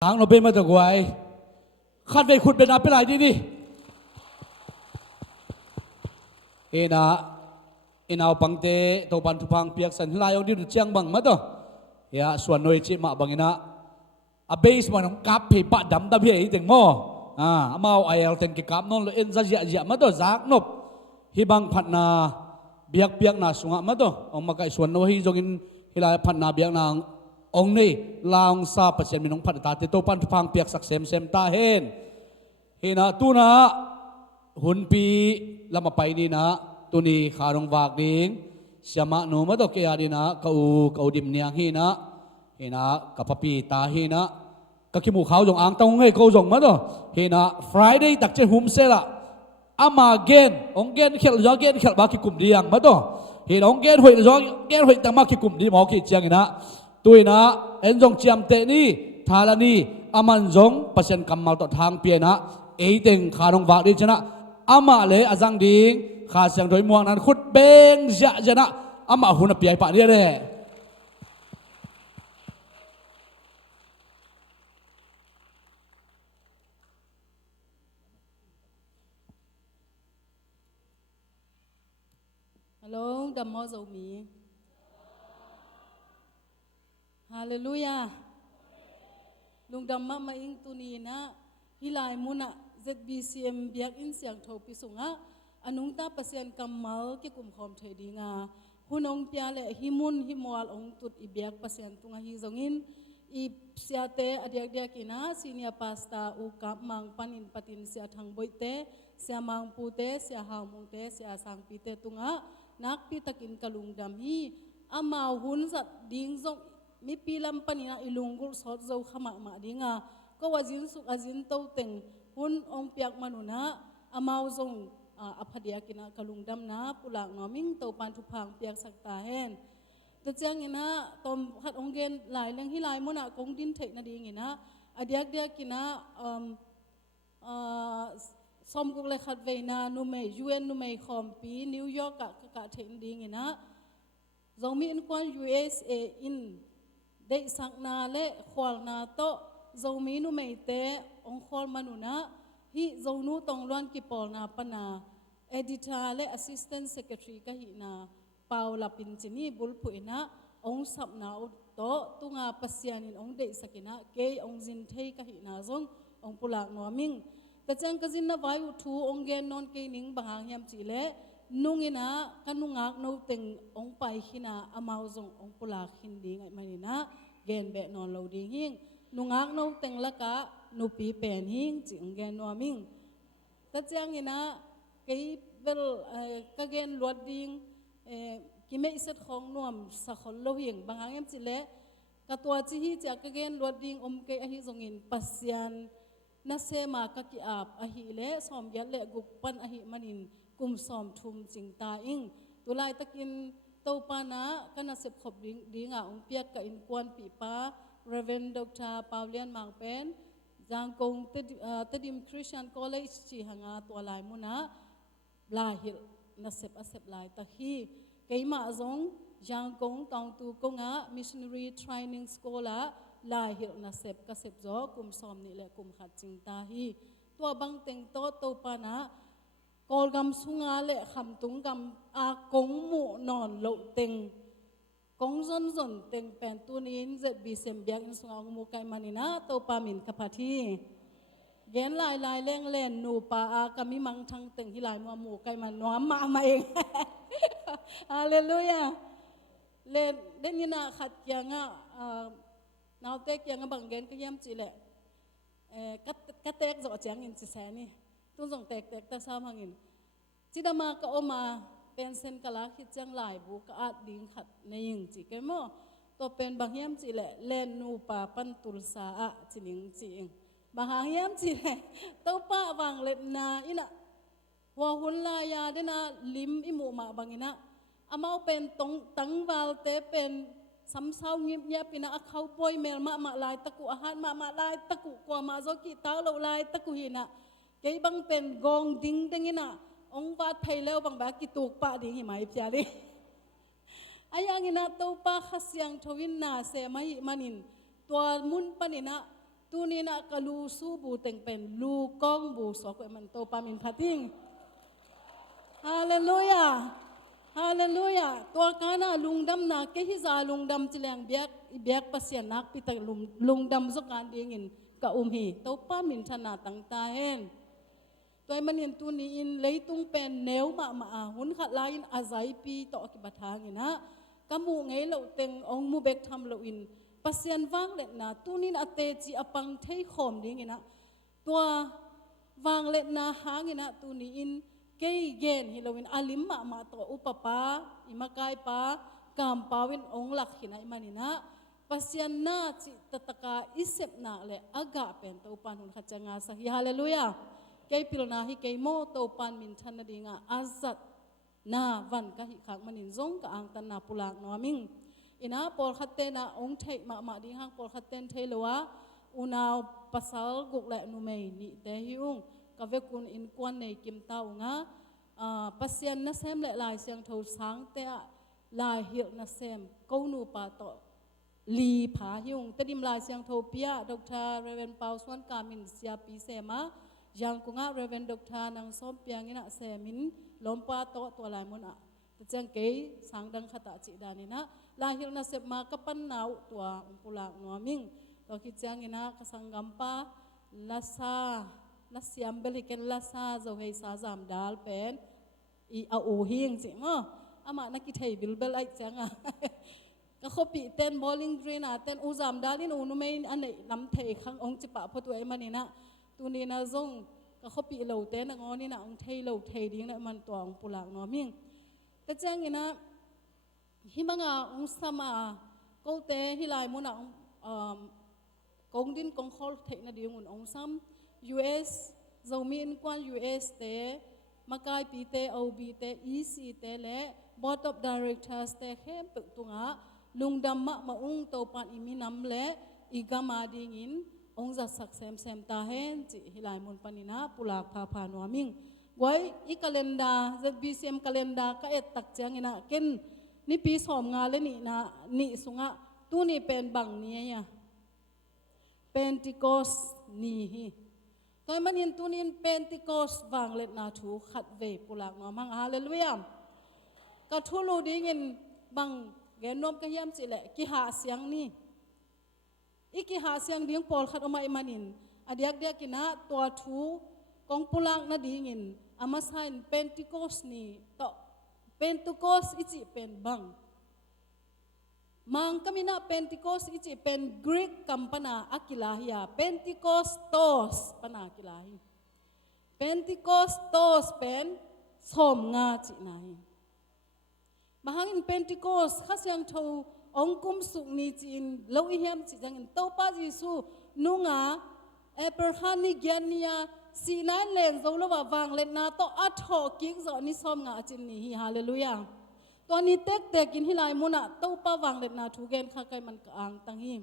Thang nó bên mà được quay khát về khụt bên áp bên lại đi đi ina bang te to ban thu phang piak san lai ông đi được chiang bang mất rồi ya Suan noi chi ma bang ina a base mà nó cáp thì bạ đắm đâm vậy tiếng mò mau ai tên cái cáp nó lên ra dạ mất rồi giác nộp hi bang phật na biak piak na sunga mất rồi ông mà cái Suan noi hi jongin hi lai phật na biak na ông này lang sa pasien minong phật ta te to pan thu phang piak sak sem ta hen hi na tu na hun pi lama pai ni na tu ni kharong wak ding Siamah nu ma do ke ari na kau dim niang hi na kapapi ta hi na ka ki mu khao jong ang tong ngai ko jong ma do hi na Friday tak che hum se la ama gen ong gen khel jo gen khel ba ki kum diang ma do hi ong gen hoi jo gen hoi ta ma ki kum di mo ki chiang ina tui na en jong chiam te ni thala ni aman jong pasien kamal to thang pia na ei teng kharong wak di chana ama le azang ding kha siang doi muang nan khut beng ja jana ama hun piai pa dia de Hello, đam mô dầu mì. Hallelujah. Lungdam ma ing tuni na hilai muna ZBCM biak in siang tho pisunga anung ta pasien kamal ki kum khom thedi nga hunong pya le himun himwal ong tut i biak pasien tunga hi zongin i siate adiak dia kina senior pastor u Kapmang panin patin sia thang boite Siamah pute sia hawh Mung te sia sang pite tunga nak pi takin kalungdam hi amau hun zat ding zong mi pilam panina ilungul sot zo khama ma dinga ko wajin suk ajin to teng hun ong piak manuna amau zong aphadia kina kalungdam na pulak noming to pan thu phang piak sakta hen to chiang ina tom khat ongen lai leng hi lai mona kong din thei na ding ina adiak dia kina som guk le khat veina nu me UN nu me khom pi New York ka theng ding ina zomi in kwan USA in dei sakna le khwal na to zomi nu me te ong khol manuna hi zonu tongluan ki pol na pana editor le assistant secretary ka hi na Paula Pinchini bulpu ina ong sap na to tunga pasianin ong dei sakina ke ong jin thei ka hi na zong ong pulak noming ta chang ka jin na vai u thu ong gen non ke ning bahang yam chi le nungina kanungak no teng ong pai hina amau zong ong pulak hindi ngai manina gen be non lo ding hing nungak no teng laka nupi pen hing ching gen noming ta chang ina kei bel ka gen lot ding ki me isat khong nuam sa khol lo hing bahang yam chi le ka tua chi hi cha ka gen lot ding om ke a hi zongin pasian na sema ka ki ap a hi le som ya le gup pan a hi manin kum som thum ching ta ing tulai takin to pana kana sep khop dinga ong piak ka in kwan pi pa Reverend Dr. Lian Mang pen jangkong tedim Christian College chi hanga to lai muna la hil na sep asep lai ta hi keima zong jangkong tong tu konga missionary training school la hil na sep ka sep zo kum som ni le kum khat ching ta hi to bang teng to pana kol gam sunga le kham tung gam a kong mu non lo teng kong zon teng pen tunin ZBCM biak in sunga mu kai manina to pa min kapati gen lai leng len nu pa a kami mang thang teng hi lai mu kai man no ma eng hallelujah le den ina khat kyanga naw tek kyanga bang gen ka yam chi le ka tek zo chang in chi sa ni tu zong tek ta sa mangin chidama ka oma pensen kala khi chang lai bu ka at ding khat nei chi ke mo to pen bang yam chi le len nu pa pan Tulsa a chining chi ing bang yam chi le to pa wang le na ina wa hun la ya de na lim imu ma bangina amau pen tong tangwal te pen sam sau ngim ya pina a khau poi mel ma lai taku ahan ma lai taku kwa ma zo ki taw lo lai taku hina ke bang pen gong ding dengina ong wat phei leo bang ba ki tuk pa ding hi mai pya le ayang ina to pa khasyang thowin na se mai manin to mun panina tu ni na kalu su bu teng pen lu kong bu so ko man to pa min phating hallelujah hallelujah to kana lungdam na ke hi za lungdam chileng biak pasian nak pi ta lungdam zo kan dingin ka hi to pa min thana tang ta hen toy manin tu ni in leitung pen neu ma hun khat lain azai pi to ki bathang ina kamu ngei lo teng ong mu bek tham lo in pasian wang let na tunin ate chi apang thei khom ding ina tua wang let na hang ina tu ni in ke gen hilowin alim ma to upapa imakai pa kam pawin ong lak hina imanina pasian na chi tataka isep na le aga pen to pan hun khachanga sa hi hallelujah ke pilna hi ke mo to pan min than na dinga azat na van ka hi khak manin zong ka ang tan na pulak noming ina por khatte na ong thei ma ding hang por khatten thei lowa unaw pasal guk le nu mei ni te hiung ka ve kun in kwan nei kim tau nga pasian na sem le lai siang tho sang te lai hil na sem ko nu pa to li pha hiung te dim lai siang tho pia Dr. Reverend Paul Suan kamin sia pi sema yang kunga Reverend Dr. Nang som piang ina semin lompa to lai mun a chang ke sang dang khata chi danina lahir na sep ma kapan nau tua umpulak noming to ki chang ina kasanggam pa lasa la siam beliken lasa zo hei sa jam dal pen I a o hing chi ngo ama na ki thei bil bel ai changa ka khopi ten bowling green a ten uzam dalin unu main anei lam thei khang ong chi pa photu ai manina tuni na zong ka khopi lo te na ngoni na ong thei lo thei ding na man to ong pulak noming ka chang ina himanga ong sama ko te hilai muna kong din kong khol thei na ding un ong sam US zomi in kwan US te makai pi te OB te EC te le board of directors te khem pe tunga lungdam ma ung to pan iminam le igama ding in ong za sak sem ta hen chi hilai mun panina pulak pha noming wai I calendar ZBCM calendar ka et tak chang ina ken ni pi som nga le ni na ni sunga tu ni pen bang ni ya Pentecost ni hi toy manin tunin Pentecost wang let na thu khat ve pulak no mang hallelujah ka thulu ding in bang genom ka yam chi le ki ha siang ni iki ha siang ding pol khat oma imanin adiak dia kina to thu kong pulak na ding in ama sign Pentecost ni to Pentecost ichi pen bang Mang kamina Pentecost ichi pen Greek kampana akilahia Pentecostos pana akilahi Pentecostos pen som nga chi nahi mahangin Pentecost khasyang tho ongkum suk ni chin lo I hiam chi jangin to pa Jesu nunga Abraham ni gyania sinan len zo lo wa wang len na to atho king zo ni som nga chin ni hi hallelujah to ni tek in hilai muna to pa wang let na thu gen kha kai man ka ang tang hi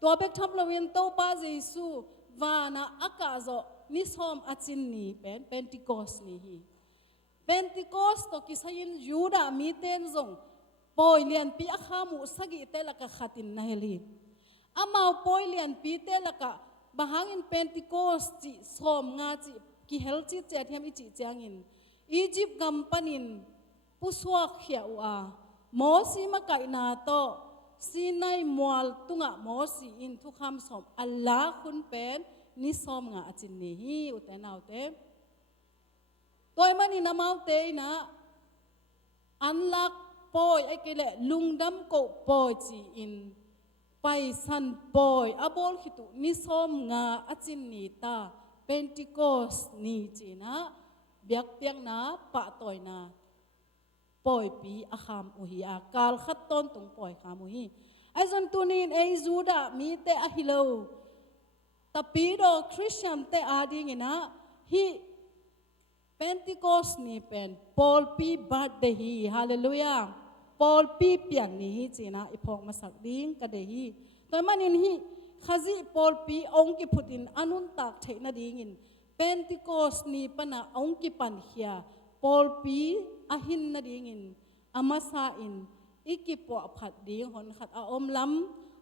to bek tham lowin to pa Jesu wa na aka zo ni som achin ni pen Pentecost ni hi Pentecost to kisayin Juda mi ten zong poi lian pi akhamu sagi te laka khatin na heli amau poi lian pi te laka bahangin Pentecost chi som nga chi ki hel chi che them I chi changin Egypt gampanin puswak hiawa mosi makai na to sinai mual tunga mosi in thu kham som Allah kun pen ni som nga achin ni hi utenaw te toy mani namau te na unlock poi akile lungdam ko poi chi in pai san poi abol khitu ni som nga achin ni ta Pentecost ni chi na biakpiak na pa toy na poi pi akham uhia kal khat ton tung poi khamu hi aizon tunin ei Juda mi te ahilo tapido Christian te ading ina hi Pentecost ni pen Paul pi birthday hi hallelujah Paul pi pian ni hi china iphok masak ding ka de hi toy manin hi khazi Paul pi ong ki phutin anun tak theina ding in Pentecost ni pana ong ki pan hia Paul pi ahin na ding in amasa in ikipo phat ding hon khat a om lam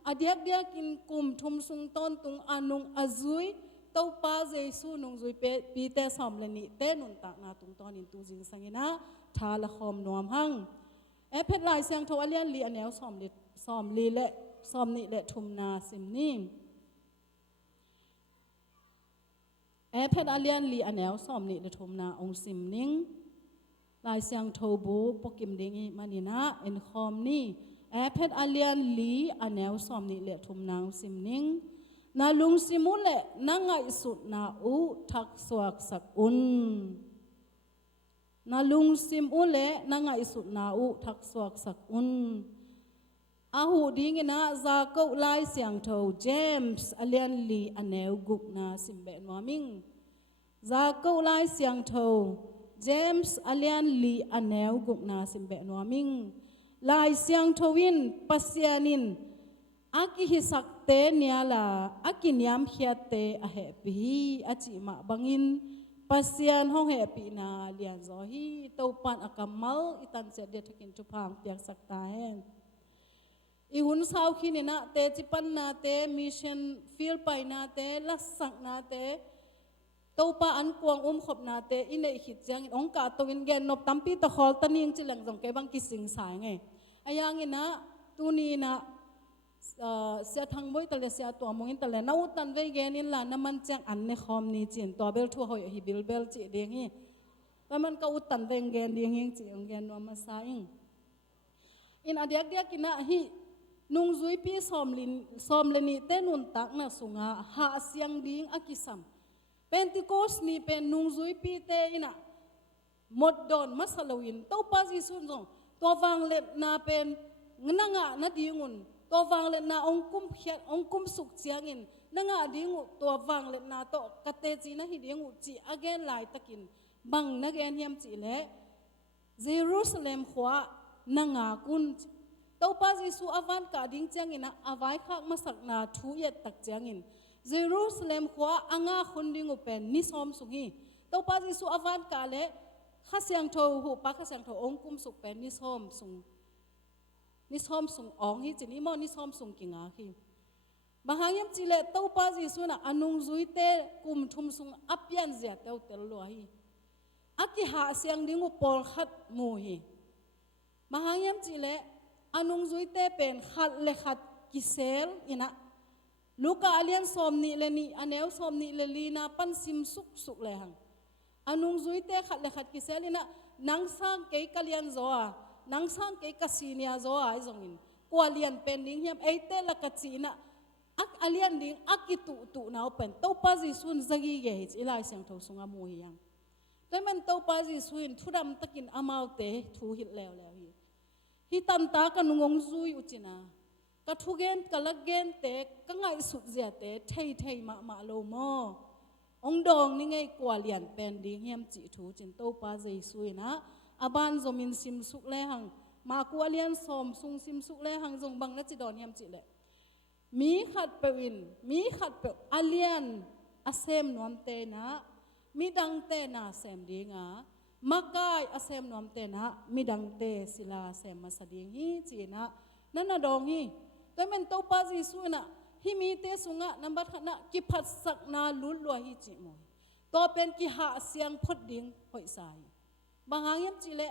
อเดียกกินกลุ่มทุมสุงต้นตุงอานุงอาจุยเต้าป้าเจสูนุงจุยปีเตสอมเลนิเตนุนตากนาตุงตอนินตุจิงสังนะทาละคอมนวมหังเพชรลายเสียงทวาเลียนลีอันแนวสอมลีและสอมนิและทุมนาสิมนิ่งเพชรอาเลียนลีอันแนวสอมนิและทุมนาองสิมนิ่งลายเสียงโทบูปกิมดิงมานีนะเอ็นคอมนี่เพชรอาเลียนลีอันแนวสอมนิและทุมนาสิมนิ่งนาลุงสิมุเลนังไงสุดนาอูทักสวกสักอุนนาลุงสิมุเลนังไงสุดนาอูทักสวกสักอุนอาหูดิ้งนะซาเกลายเสียงโทเจมส์อาเลียนลีอันแนวกุกนาสิมเบนวามิงซาเกลายเสียงโทเจมส์อาเลียนลีอันแนวกุกนาสิมเบนวามิงลายเสียงโทวินปัสยานินอากิฮิสักเตเนียลาอากินิยมเฮียเตอาเฮปีอาจิมาบังินปัสยานห้องเฮปีนาเลียนโซฮีเต้าปันอากัมมัลอิตันเสด็จกินจุพังเปียกสักตาแหงอีหุ่นสาวขี้เนี่ยนะเตจิปันนาเตมิชชั่นฟิลไปนาเตลักสักนาเตเต้าปาอันกวางขบนาเตอินเอหิตจังองกาตัวอินเกนนบตั้มปีตะคอลตันยิงจิหลังจงเก็บังกิสิงสายไงอายังเนี่ยนะตูนีนะเสียทางบ่อยตะเลเสียตัวมงอินตะเลน่าอุตันเวเกนินล่ะน้ำมันจังอันในคอมนี่จีนตัวเบลทั่วหอยฮิบิลเบลจีเดียงฮีแต่มันก็อุตันเวงเกนเดียงฮีจีองเกนนัวมาสายอินอเดียกกินนะฮีนุงจุยปีสอมเลนิเตนุนตักนะสุงาหาเสียงดิ้งอากิสัมเป็นติโกสนี่เป็นนุงจุยปีเตอินะหมดดอนมัสลาวินเต้าปาจิสุนจงตัวฟังเล็บนาเป็นงนังะนาดีงุนตัวฟังเล็บนาองคุมเขียองคุมสุกเจียงินนังะดีงุตัวฟังเล็บนาโตกเตจีนะฮิดีงุจีอเกนไลตะกินบังนักเอ็นเฮียมจีเล่เยรูซาเล็มขวานังะกุนเต้าป้าจิสูอวันกาดิ้งเจียงินนะอวัยคักมาสักนาทูเยตักเจียงินเยรูซาเล็มขวาอ่างะคนดิ้งอุเป็นนิสอมสุงีเต้าป้าจิสูอวันกาเล่ข้าเสียงโทหูปากข้าเสียงโทองคุมสุกเป็นนิสอมสุงอ๋องฮิจินิมอนิสอมสุงกิงอาคีบางอย่างจิเลเต้าป้าจิสูนะอนุงจุยเตกุมทุมสุงอัพยันเสียเต้าเตลลัวฮีอากิหาเสียงดิ้งอุปอลขัดมูฮีบางอย่างจิเลอนุงจุยเตเป็นขัดเลขัดกิเซลอินะลูกาอเลียนสอมนิเลนีอันเอลสอมนิเลลีนาปันซิมสุกเลยหังอนุงจุยเตขัดเลขัดกิเซลินะนังสังเกยกเลียนโซอานังสังเกยกสีเนียโซอาไอซงอินกว่าเลียนเป็นดิ้งเฮียมเอเตละกัดสีนะอักอเลียนดิ้งอักกิตุนาเป็นเต้าปาจิสุนซากีเกฮิจิลายเสียงทสุงอามูฮิยังแต่มันเต้าปาจิสุนทุดำตะกินอามาวเตทูหิตแล้วฮิตันตากันงงซุยอุจินากะทุเกนกะละเกนเตกะไงสุดเสียเตเทมาโลโมองดองนี่ไงกว่าเลียนเป็นดิ้งเฮียมจิทูจินเต้าปาจิสุยนะอาบานจมินซิมสุกเลหังมากว่าเลียนสมซุงซิมสุกเลหังจงบังนัจิดอนเฮียมจิเลมีขัดเปวินมีขัดเปอาเลียนอาเซมนวมเตนะมีดังเตนะเซมดิ้งมักกายอาเซมนวมเตนะมีดังเตศิลาเซมมาสดิ้งฮีจีนะนั่นน่ะดองฮีแต่มันเต้าปาจิสุนะฮิมีเตสุงะนับบัดขณะกิพัดสักนาลุลวฮิจิมวยตัวเป็นกิหาเสียงพดดิ้งหอยสายบางอย่างจิเล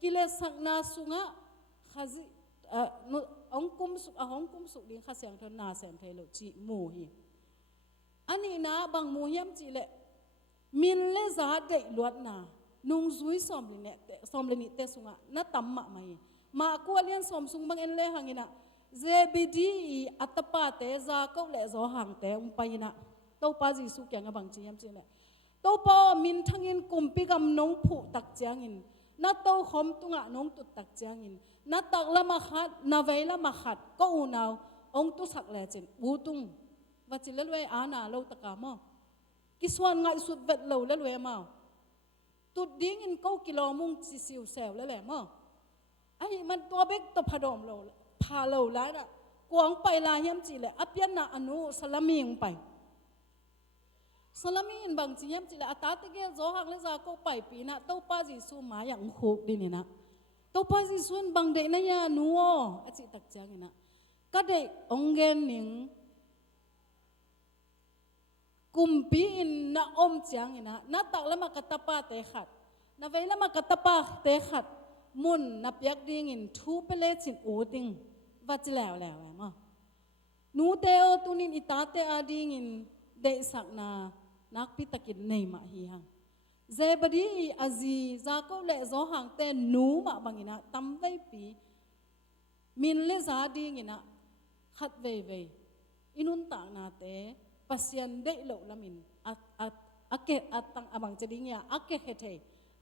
กิเลสักนาสุงะขาจิองคุมสุกดิ้งข้าเสียงเทนาเสียงเทโลจิมูฮีอันนี้นะบางมูยมจิเลมินเลซาเดลวดนานุงซุยสอมเลนิเตสุงะนัตตัมมะไม่มากัวเลียนสอมสุงบางเอ็นเลหังอินะZBD อัตปาเตซาเกาเลโซหังเตไปนะเต้าปาจิสุแกงบางจียมจีเลเต้าปอมินทั้งอินกุมปิกำนงผูตักเจียงอินนัตเต้าขมตุงะนงตุตักเจียงอินนัตตักละมาขัดนาเวละมาขัดก็อูนาวองตุสักเลจินบูตุงวัจิเลลเวอานาโลตะกามอกิสวนไงสุดเวทโลเลลเวมาตุดดิ้งอินก็กิโลมุงจิซิวเซลเลแหละมอไอ้มันตัวเบกตัวพดอมโลพาโลแล้วนะกวางไปลาเฮียมจีเลอัพยันนาอนุสลามิงไปสลามินบางจีเฮียมจีเลอัตตาตะเกลโซหังเลซาก็ไปปีนะเต้าป้าจีซูมาอย่างโคกดินี่นะเต้าป้าจีซูนบางเดนยานัวอาจิตักเจียงนะ ก็ได้องเกนหนิงกุมปีอินนะอมเจียงอินะนัตักละมากตะปาเตขัดนะเวละมากตะปาเตขัดมุนนับยักดิ่งอินทูเปเลจินโอติงวัดแล้วมั้งนูเตโอตุนินอิตาเตอาดิ่งอินเดสักนานักพิตกินในมาฮีฮังเซบดีอาซีจาก็เลโซหังเตนูมาบังอินะตั้มไว้ปีมินเลซาดิ่งอินะขัดเวอินุนตากนาเตปัสยันเดโลละมินอักเกอัตตังอบังจะดิ่งยาอักเกเฮเท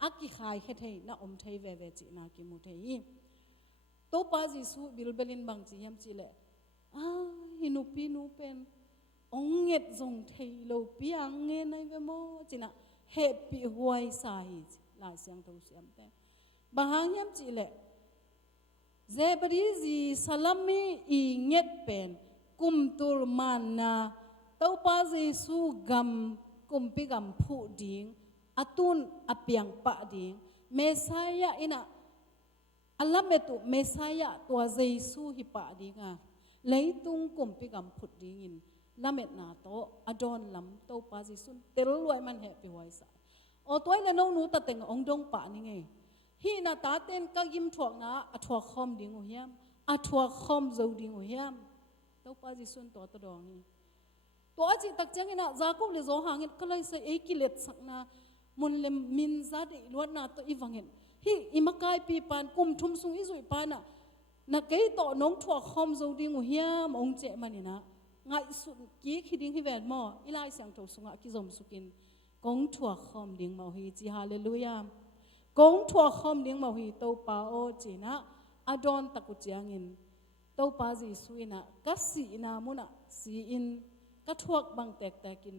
อักกิขายเฮเทนะอมเทเวจินากิมุเทยโตปาจิสุบิลเบลินบังจิยมจิเลฮินุปีนูเป็นองเงดจงเทโลปีอังเงในเวโมจินะเฮปีหวยสายลาเสียงตัวเสียมแต่บางยมจิเลเซบริจีสลัมมีอีเงดเป็นกุมตุลมันนาเต้าป้าเจสูกัมกุมปิกัมผู้ดิ่งอตุนอเปียงปะดิ่งเมสายะอินะอัลลัมเมตุเมสายะตัวเจสูฮิปะดิ่งอ่ะเลยตุงกุมปิกัมผู้ดิ่งอินละเม็ดนาโตอดอนลำเต้าป้าเจสุนเตลลวยมันเฮปิไว้สายโอตัวเลนองนูตัดเต็งองดงปะนี่ไงฮีนาตาเต้นก็ยิ้มถ่วงนะอัถ่วคอมดิ่งหัวยามอัถ่วคอมเจ้าดิ่งหัวยามเต้าป้าเจสุนตัวตะดองนี่ตัวจิตตักจังนะจากุเลโซหางเงินก็เลยใส่เอกิเลตสักนะมุนเลมินซาดิล้วนนาตัวอีวังเงินฮีอิมากายปีปานกุมทุ่มสุงอิสุยปานะนักเกยต่อน้องถั่วคอมโจดิ่งหัวยามองเจมันนี่นะไงสุดกี้คิดดิ่งให้แหวนหม้ออีไลเสียงถูกสุงะกิจมสุกินกงถั่วคอมดิ่งมาฮีจีฮาเลลูยากงถั่วคอมดิ่งมาฮีโตปาโอจีนะอดอนตะกุจียงเงินโตปาจีสุยนะกัสสีนามุนะสีอินก็ทวกบางแตกกิน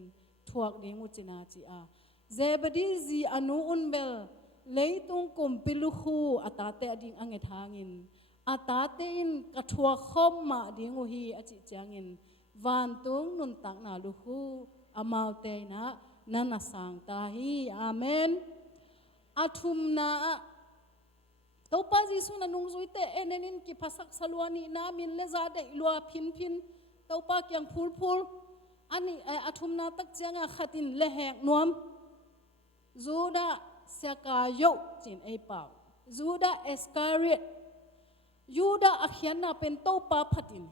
ทวกเดียงมุจินาจีอาเซบดีจีอนุอุนเบลเลยตุงกุมปิลุคูอัตาเตอดิ่งอังเงทางินอัตาเตอินกระทวกคอมมาเดียงอุฮีอจิจางินวันตุงนุนตักนาลุคูอามาวเตนะนันสังตาฮีอาเมนอาทุมนาโตปาจิสุนันุงซุยเตเอเนนินกิภาษาสลวานีนามินเลซาเดอิลัวพินโตปากียงพูลอันนี้อาทุมนาตักเจียงอาขัดินเลแหกนวมจูดาเสกายโยจินไอเปาจูดาเอสการิตยูดาอักยันนาเป็นโตปาพัดิน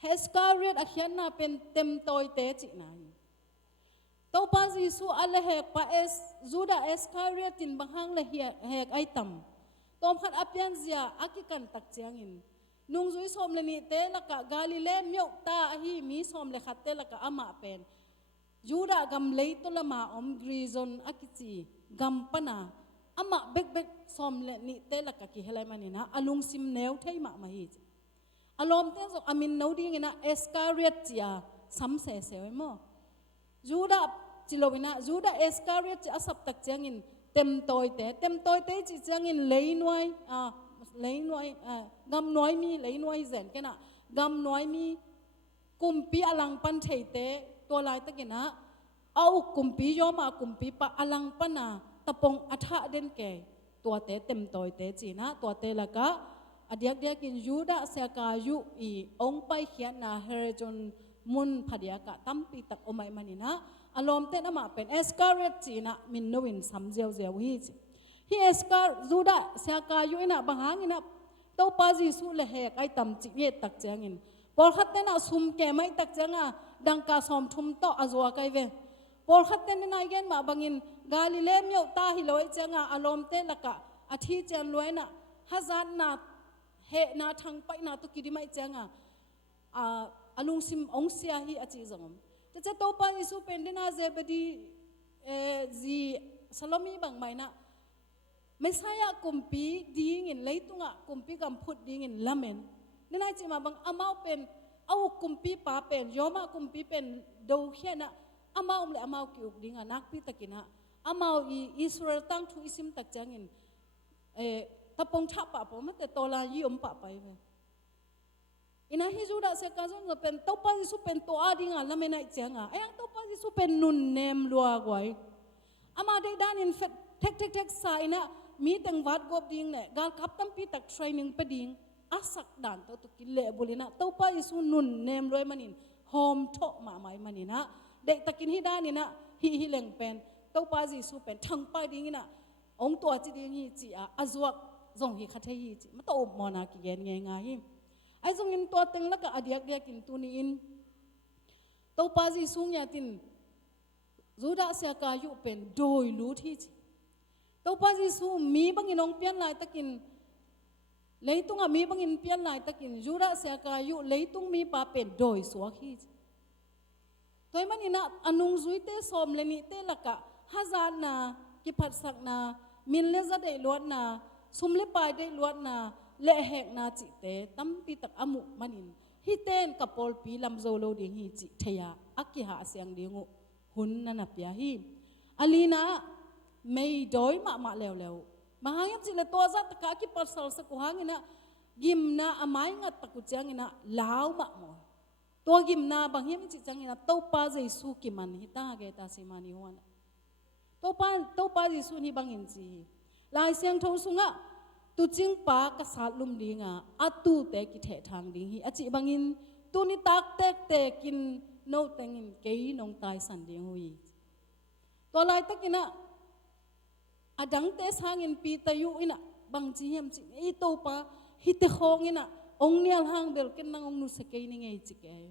เฮสการิตอักยันนาเป็นเต็มตอยเตจินายโตปาจิสุอัลเลแหกปาเอสจูดาเอสการิตจินบางฮังเลแหกไอตัมตอมขัดอภิยันเซียอากิกันตักเจียงอินนุ่งจุยสมเลนิเตละกะกาลิเลมยกตาฮีมีสมเลขัดเตละกะอามาเป็นยูดากำเลยตุละมาอมกรีซอนอากิจีกำปนาอามาเบกสมเลนิเตละกะกิเฮลัยมันนะอาลุงซิมเนวเทยมามาฮีอารมณ์เตสอามินโนดีงินะเอสการิตจียสัมเสเสวยมั้งยูดาจิโลวินะยูดาเอสการิตจีอาสับตักเจียงินเต็มตอยเตจีเจียงินเลยนวยlấy nuôi gam nuôi mi lấy nuôi rèn cái nè gam nuôi mi kumpi alang pan thei te to lai ta kena au kumpi yo ma kumpi pa alang pan na tapong atha den ke to te tem toy te chi na to te la ka adiak dia kin yuda se ka yu I ong pai khian na herjon mun phadia ka tampi tak omai manina alom te na ma pen escaret chi na min nowin samjeu jeu hi chi hi escar juda se ka yu ina bahang ina to pa ji su le he kai tam chi ye tak changin por khat te na sum ke mai tak changa dang ka som thum to azwa kai ve por khat te na gen ma bangin galilem yo ta hi loi changa alom te la ka athi chen loi na hazan na he na thang pai na to kidi mai changa alung sim ong sia hi achi zongom te che to pa isu pendina zebedi zi salomi bang mai na Messiah kumpi ding in leitunga kumpi kam phut ding in lamen nina chi ma bang amau pen au kumpi pa pen yoma kumpi pen do khena amau le amau ki uk dinga nak pi takina amau I Israel tang thu isim tak changin tapong tha pa po ma te tola yi pa pai ve ina hi juda se ka zon pen to pa su pen to adinga lamena changa ayang to pa su pen nun nem lua goi ama dei dan in fet tek sa ina mi teng wat gop ding ne gal kap tam pi tak training pa ding อาศักด่านตัวตุกินเละบุลินะตัวป้ายิสุนุนเนมรวยมันินหอมโถมาไม้มันินะเด็กตะกินฮิดานี่นะฮิเลงเป็นตัวป้ายิสุเป็นทั้งป้าดิ้งนะองตัวจีดิ้งฮิจีอาจวกจงฮิคัทเฮีจีมันตัวมอนากิเกนง่ายไอ้จงอินตัวเต็งแล้วก็อดียกเดียกินตัวนี้อินตัวป้ายิสุเนี่ยตินรูดาเสียกายุเป็นโดยรู้ที่จีตัวป้ายิสุมีบางอินองเปลี่ยนลายตะกินเลยตุงมีบางอินเปลี่ยนลายตะกินรูดาเสียกายุเลยตุงมีป้าเป็นโดยสวกฮีตัวมันนี่นะอนุงจุยเตสอมเลนิเตละกะฮาซานนากิพัดสักนามินเลจะได้ลวดนาสุมเลปายได้ลวดนาเละแหกนาจิเตตั้มปีตักอมุมันินฮิเตนกับปอลปีลำโซโลดิงฮิจิเทียอักกิหาเสียงดิงุหุนนันเปียฮีอลีนาไม่ดอยมาแล้วมาหายังจิเลตัวจัตกะกิปัสสาวะกุหางินะกิมนาอามายงัดตะกุจังงินะลาวมะมอตัวกิมนาบางเฮียมจิจังงินะตัวป้าเจสุกิมันฮิตาเกตาสิมานิฮวนตัวป้าเจสุนี่บางอินจีลายเสียงทงสุงะตุจิงป้ากษัตริย์ลุมดิงะอัตุเตกิเททางดิงฮีอจิบางอินตุนิตักเตกินโนเตงินเกยนงตายสันดิงหุยตัวลายตะกินะอดังเตสหางินปีตายุอินะบางจีเฮียมจิอีตัวป้าฮิตโคงินะองเนียลหางเบลกันนางองนุสเกยนี่ไงจิเกย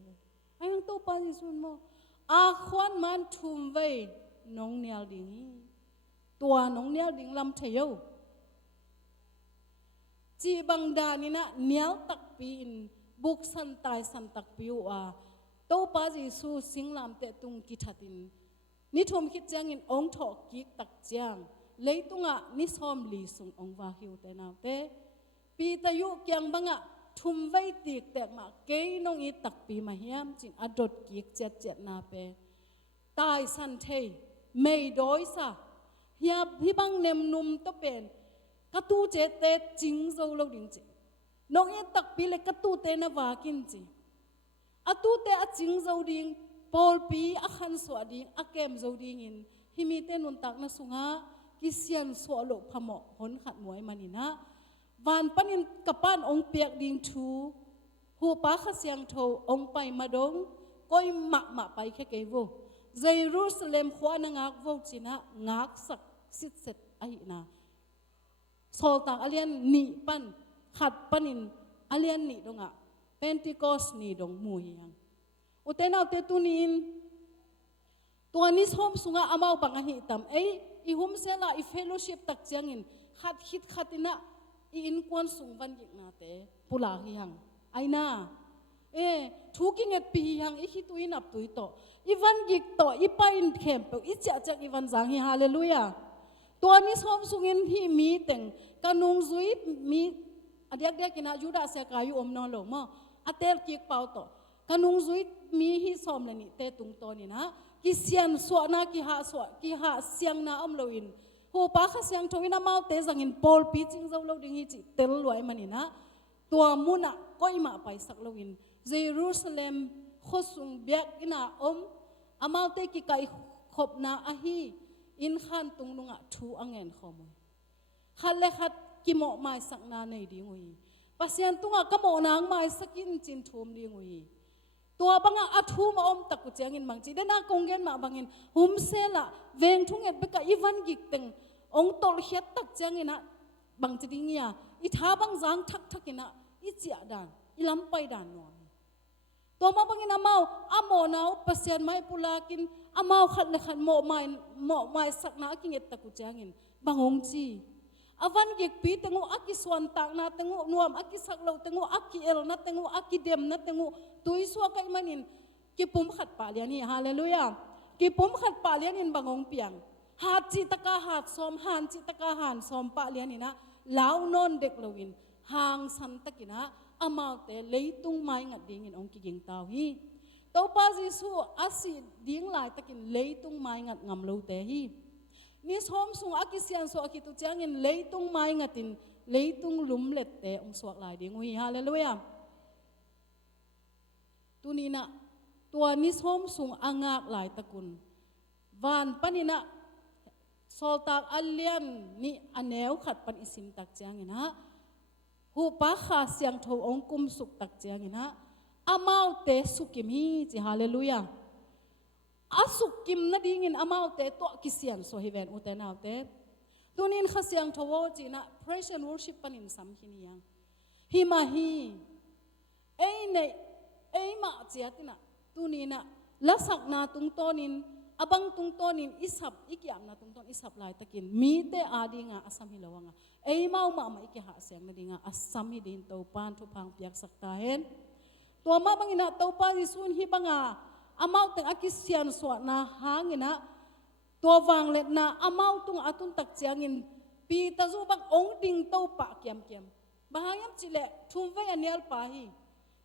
ไอ้ยังตัวป้าจิสุนโมอาควันมันทุ่มไว้น้องเนียลดิ่งตัวน้องเนียลดิ่งลำเทียวจีบังดานี่นะเนียลตักปีนบุกสันตายสันตักปิวตัวป้าจิสุสิงลำเตตุงกิทัดินนิทมคิดจังอินองถอกกิกตักจังเลยตุงนิสอมลีสุงองวาฮิวเตนาวเตปีตายุเกียงบังทุ่มไว้ตีกแตกมาเกยน้องอีตักปีมาเฮียมจินอดดกิกเจ็ดนาเปตายสันเทไม่ดอยซะเฮียพี่บังเนมนุมตะเป็นกระตูเจเตจิงโซโลดิงจิน้องอีตักปีเล็กกระตูเตนวากินจิอตูเตอจิงโซดิงปอลปีอคันสวดิงอเกมโซดิงอินฮิมีเตนุนตักนะสุงากิเซียนสวโลพมอหนขัดมวยมานี่นะวันปันินกับป้านองเปียกดิงทูหูป้าขเสียงโทองไปมาดงก้อยหมะไปแค่เกวเยรูซาเล็มขวานงักโวจินะงักสักสิทธิ์เสร็จไอ้นะโซลตากอเลียนหนีปันขัดปันินอเลียนหนีดงเพนติคอสหนีดงมูยังอุเทนเอาเตตุนินตัวนี้ส้มสุงอามาบังหิตามอีหุ่มเซลาอีเฟโลชิพตักจังอินขัดฮิตขัดนะอินควนสุงวันยิกนาเตปุลาหิยังไอ้น่าทุกิงเอ็ดปียังอีคิตุยนับตุยโตอีวันยิกโตอีไปอินเข้มเปอีเจจากอีวันจังฮิฮาเลลูยาตัวนี้ส้มสุงอินฮีมีเต็งกันุงซุยมีอเดียกกินอายุดาเสกายุอมนอลงมาอเตลกิกเป่าโตกันุงซุยมีฮิส้มเลยนี่เตตุงโตนี่นะกิเซียนสวนากิหาเสียงนาอมโลอินหูป้าข้าเสียงทวินามาเตจังอินปอลปีจิงเจ้าโลดิงฮิจิเตลลวยมันนี่นะตัวมุนะก็อิมาไปสักโลอินเยรูซาเล็มขสุงเบียกอินาอามาเตกิกายขบนาอาฮีอินขันตุงนุงทูอังเงินขโมยขัดเล็กขัดกิโมไม้สักนาในดิ่งวีปัสยันตุงกโมนางไม้สักินจินทุมดิ่งวีตัวบังอาทูมาตะกุเจียงินบางจีได้น่ากงเงินมาบางอินหุมเซละเวงทุ่งเอ็ดเบกอีวันกิกเต็งองตอลเฮียตักเจียงินะบางจีดิ่งเงียอีท้าบางจางทักกินะอีเจียดานอีลำไปดานนอนตัวมาบางอินอามาอโมนาวปัสยันไม่ปุลากินอามาขัดเลยขัดโมไม่สักนากิเอ็ดตะกุเจียงินบางองจีอาวันกิกปีเตงูอากิสวนตากนาเตงูนวมอากิสักเหลาเตงูอากิเอลนาเตงูอากิเดมนาเตงูตุยสัวกันมันินกิปุ่มขัดป่าเลียนี่ฮาเลลูยากิปุ่มขัดป่าเลียนินบางองเปียงหาจิตกาหาดซอมหานจิตกาหานซอมป่าเลียนี่นะลาวนอนเด็กเลวินหางสันตะกินะอามาเตเลยตุงไม้งัดดิ่งอินองกิเก่งตาวฮีตัวป้าจิสูอาศิดิ่งหลายตะกินเลยตุงไม้งัดงำโลเตฮีนี่ส้มสุงอากิเซียนสวกิตุเจียงอินเลยตุงไม้งัดตินเลยตุงลุมเล็ดเตองสวกหลายดิ่งฮีฮาเลลูยาตัวนี้นะตัวนี้ส้มสุงอ่างากหลายตระกูลวันปนินะโซลตากอัลเลียนนี่อันแนวขัดปันอิสิมตักเจียงนะ หูปะขาเสียงโทองกุมสุกตักเจียงนะอามาเตสุกิมฮีจิฮาเลลูยาอาสุกิมนาดีงินอามาเตตัวกิเซียนโซฮิเวนอุเตนาเตตัวนินขาเสียงโทวจีนะ praise and worship ปันินสัมหินียังฮิมาฮีเอ้เนเอ้มาเจียตินะตัวนี้นะลักษณะตุงโตนินอบังตุงโตนินอิสับอีกอย่างนะตุงโตอิสับลายตะกินมีเตอาดีงาอัสสัมฮิลาวงาเอ้มามาอีกหาเสียงนาดีงาอัสสัมฮิดินเตาปานทุพังเปียกสักตาเห็นตัวมาบังอินะเตาปานดิสุนฮิบังาอามาเตงอากิเซียนสวนาหางินะตัววางเล็ดนะอามาตุงอาตุนตักเจียงินปีตาจูบังองดิงเตาปะเกียมบางอย่างจิเลทุ่มไว้อันเนียลปาฮี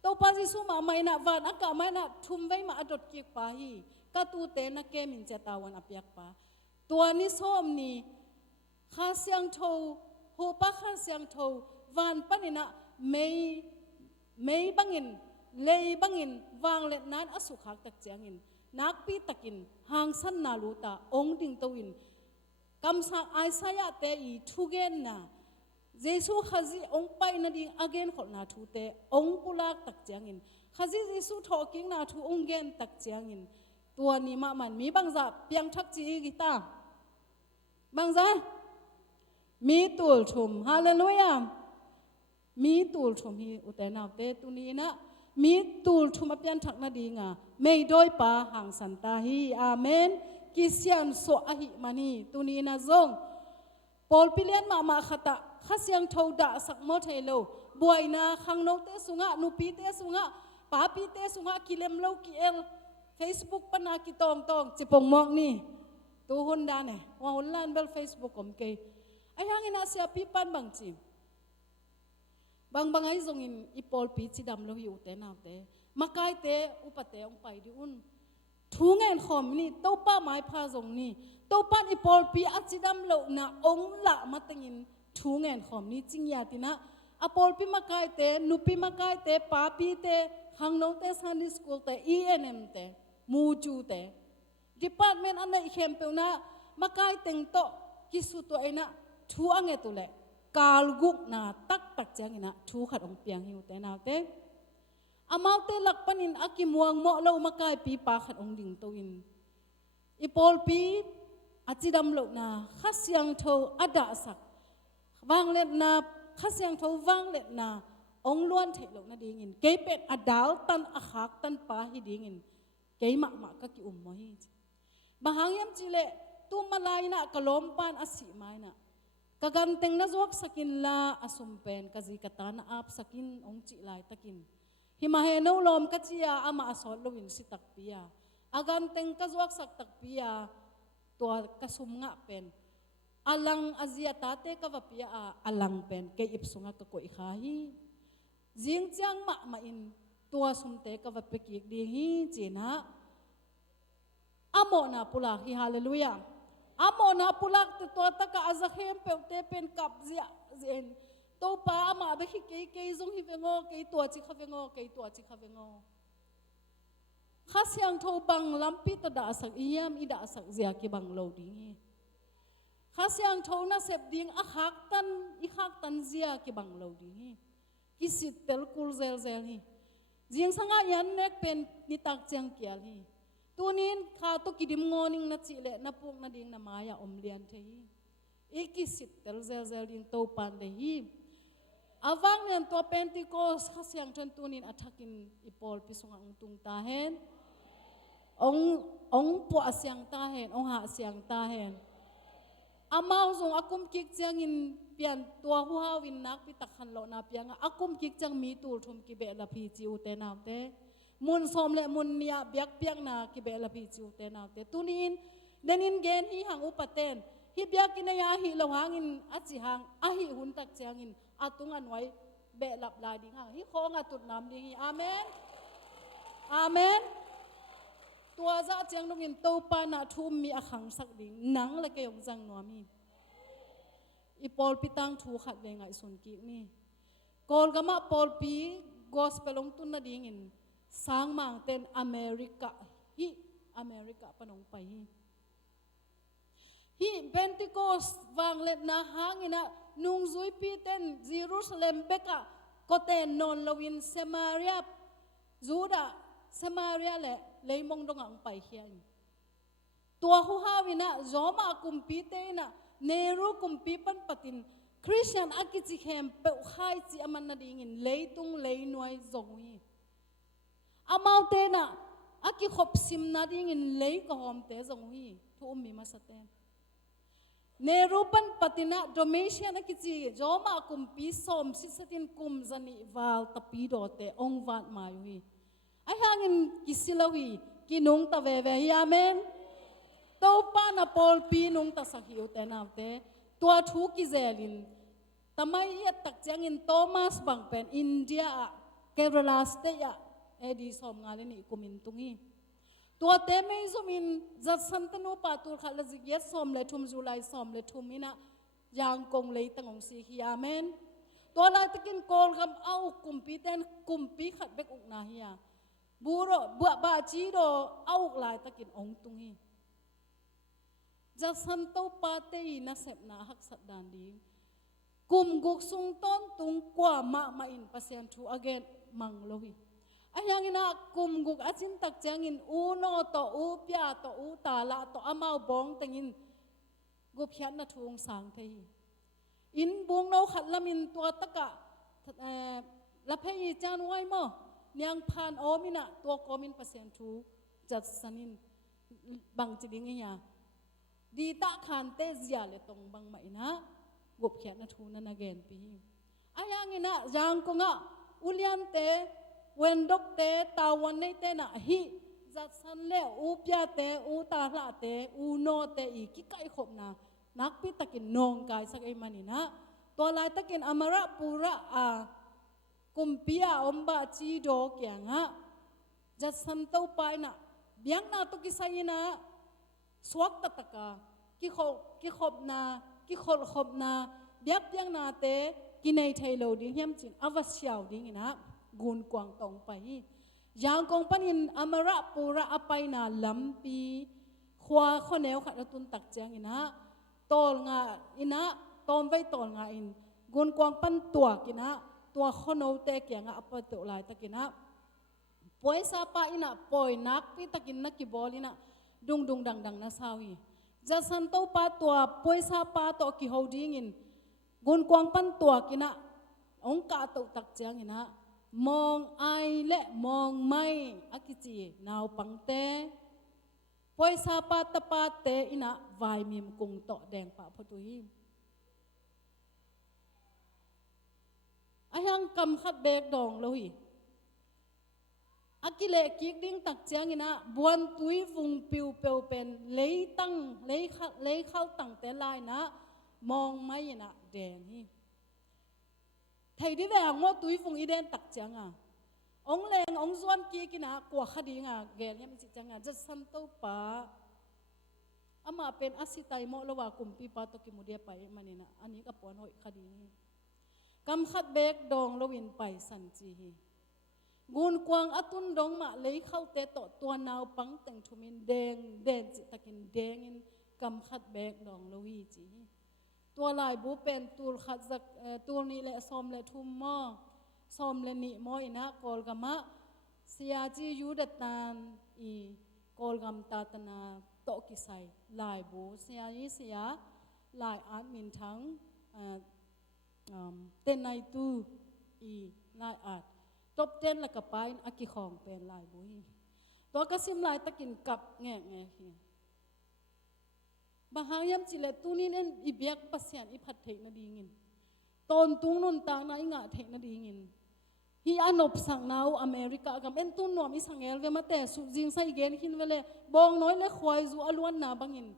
เตาปานดิสุมาไม่นะวันอากาไม่นะทุ่มไว้มาอดดเกียกปาฮีก็ตูเตนักเกมินเจตาวันอภิยักปาตัวนี้ส้มนี่ข้าเสียงโทหัวปะข้าเสียงโทวันปนินะไม่บังอินเลยบังอินวางเล็ดนั้นอสุขักตักเจียงินนักปีตักินหางสันนาลูตาองดิงตวินกำสักไอซายะเตอีทุเกนนะเยซูขจีองไปนาดิงอเกนขอนาทูเตองปุลากตักเจียงินขจีเยซูทอกิงนาทูองเกนตักเจียงินตัวนี้มันมีบางจับเพียงทักจีกีตาบางจับมีตูลชุมฮาเลลูยามีตูลชุมฮีอุตนาเตตุนี้นะมีตูลชุมเพียงทักนาดีงาไม่โดยปาหังสันตาฮีอาเมนกิเซียนโซอหิมานีตุนี้นะจงปอลปิเลียนมาขตะข้าเสียงเท่าดาสักโมเทโลบวยนาขังโนเตสุงะนุปีเตสุงะปาปีเตสุงะกิเลมโลกิเอลFacebook ปนากิตองจิปงมอกนี่ตัวหุ่นดาเนี่ยว่าหุ่นล้านเบล Facebook ผมเกยไอ้ยังอินาเสียปีปันบางจีบางไอ้ทรงอินอีปอลปีจิดำเราอยู่แต่นาเตมาไกเตอุปเตองไปดิอุ่นทูเงินขอมนี่เต้าป้าไม้พาทรงนี่เต้าป้าอีปอลปีอัจิดำเราหน้าองละมาติงินทูเงินขอมนี่จริงยาตินะอปอลปีมาไกเตนุปีมาไกเตป้าปีเตขังน้องเตซันดิสกูลเตENMเตมูจูเตดีพาร์ตเมนต์อันไหนเข้มเปล่านะมาไกเต็งโตกิสุตัวเองนะทูอังเงตุเล่กาลกุกนาตักจังอินะทูขัดองเปียงหิวเตนาเตอามาเตลักปันินอากิมวงโมเรามาไกปีปาขัดองดิ่งตัวอินอีปอลปีอาจิดำโลนาข้าเสียงโทอดาสักวางเล็ดนาข้าเสียงโทวางเล็ดนาองล้วนเถลกนาดีงินเกยเป็ดอดาวตันอาคักตันปาฮิดีงินเกยมะก็กิอุมมหิบางอย่างจิเลตุมาลายนะกลมปานอสิไม้นะกกันเต็งนะจวกสกินลาอสมเป็นกจิกตานะอาบสกินองจิลายตะกินหิมาเฮโนลมกจิยาอามาอสอลวินสิตักปียอากันเต็งกจวกสักตักปียตัวกสุมงะเป็นอลังอาเซียตาเตกวปียอลังเป็นเกยอิบสุงะกะโกอิขาฮีจิงจังมาอินตัวสมเตกวัดไปกิกดีฮีจีนะอโมนาปุลักฮิฮาเลลูยาอโมนาปุลักตัวตะกะอาซะเข้มเปเตเป็นกับเจียเจนตัวป้ามาไปฮิเกยจงฮิเวงอเกยตัวจิคาเวงอเกยตัวจิคาเวงอข้าเสียงโทบังลัมปิตดาสักเยี่ยมอิดาสักเจียกิบังโลดีข้าเสียงโทน่าเสพดิ่งอักฮักตันเจียกิบังโลดีกิสิตเตลคูลเซลฮีจิงสังอายันเน็กเป็นนิตักเจียงเกียลฮีตัวนี้ข้าตุกิดิมงอนิงนัดจิเลนับพวกนัดดิ่งนามายาอมเลียนเทฮีอีกิสิตเตลเซลดินโตปันเดฮีอาวังเนียนตัวเป็นติโกสข้าเสียงจนตัวนี้อัฐกินอีปอลพิสุงังตุงตาเห็นองปัวเสียงตาเห็นองหาเสียงตาเห็นอามาจงอากุมกิกเจียงินเปลี่ยนตัวหัววินนักพิตักขันโลนาเปียงอากุมกิกจังมีตูลทุมกิเบลพีจิวเตนาวเตมุนสมเลมุนเนียเบียกเปียงนากิเบลพีจิวเตนาวเตตุนินเดนินเกนฮีหังอุปเตนฮีเบียกินยาฮีละหังินอาจิหังอาฮีหุนตักเจียงินอาตุงันไว้เบลับลายดิ่งหังฮีโคงอาตุดน้ำดิ่งฮีอาเมนอาเมนตัวจะเจียงลงอินโตปานาทุมมีอาขังสักดิ่งหนังละเกยงจังนัวมีอีปอลปีตังถูขัดเวงไอสุนกินี่กอลกามาปอลปีกอสเปลงตุนนาดิ่งอินสางมังเต็นอเมริกาฮิอเมริกาปนงไปฮิ hi Pentecost wang let na hangina nung zui pi ten Jerusalem beka koten non lawin Samaria Juda Samaria le leimong dong ang pai hian tua hu hawina zoma kumpi te na neru kumpi pan patin Christian akichi hem pe khai chi aman na dingin leitung leinuai zongi amau te na aki khop sim na dingin lei ko hom te zongi thu mi masaten neru pan patina Domitian akichi zoma kumpi som sisatin kum zani wal tapi do te ong wat mai ai hangin kisilawi kinung ta ve ve amen to pa na pol pi nung ta sahiu te na te tua thu ki zelin tamai ya tak jangin Thomas bangpen India Kerala state ya edi som ngale ni kumintungi tua te me zomin zat santanu patur khala jigyat som le thum July som le thumina yang kong le tangong si hi amen to lai takin kol gam au kumpi ten kumpi khat bek uk na hiya buro ba chi do au lai takin ong tungi zat santo pa te na sep na hak sat dan di kum guk sung ton tung kwa ma in pasien thu again mang lohi ayang ina kum guk achin tak changin u no to u pya to u ta la to amau bong tengin gup hian na thung sang thei in bung no khat lamin to taka la phei chan wai mo niang phan omina to komin pasien thu jat sanin bang chiding ya di ta khan te zia le tong bang ma ina gup hian na thu na again pi ayang ina jang ko nga ulian te wen dok te tawan nei te na hi zat san le u pya te u ta la te u no te I ki kai khop na nak pi takin nong kai sak ai manina to lai takin amara pura a kumpia omba chi do kyanga zat san to pai na biang na to ki sai na swak ta taka ki khop na ki khol khop na biak piang na te ki nei thailo ding hiam chin avasiao ding ina gun kwang tong pai yang kong panin amara pura apai na lampi khwa khoneu khat tun tak chang ina tol nga ina tom vai tol nga in gun kwang pan tua kina tua khono te kya nga apa to lai takina poisa pa ina poi nak pi takin na ki bolina dung dung dang dang na sawi jasan to pa tua poisa pa to ki holding in gun kwang pan tua kina ong ka to tak chang ina mong ai le mong mai akichi naw pangte poisa pa tapa te ina vai mim kung to deng pa photui ahang kam khat bek dong lohi akile kik ding tak chang ina buan tui vung piu peu pen lei khal tang te lai na mong mai na deng hi thầy đi về hàng mô túi vùng y đen tặc chẳng à ông leng ông Suan kia kina kwa khadi nga gel yam chi changa just san to pa ama pen asitai mo lawa kumpi pa to kimudia pai manina ani ka pon hoi khadi kam khat bek dong lowin pai san chi hi gun kwang atun dong ma lei khau te to tua naw pang teng thumin deng den chi takin deng in kam khat bek dong lowi chiตัวลายบูเป็นตูลขัดจักตูลนี่แหละซอมและทุ่มหม้อซอมและนิมออินะกอลกามะเสียจียูดัตานอีกอลกามตาตนาโตกิไซลายบูเสียยี่เสียลายอาร์มินทั้งเต้นในตูอีลายอาร์ตบเต้นและกับไปอากิของเป็นลายบูตัวกสิมลายตะกินกับแง่บางยามจิเลตุนี่เล่นอีเบียกปัสยานอีพัดเทนดีงินตอนตุงนุนตางนาอิงะเทนดีงินฮีอันอบสังนาวอเมริกากับเอ็นตุนนวมอิสังเอลเวมาแต่สุจิงไซเกนหินเวเลบองน้อยและควายจูอลวนนาบังอิน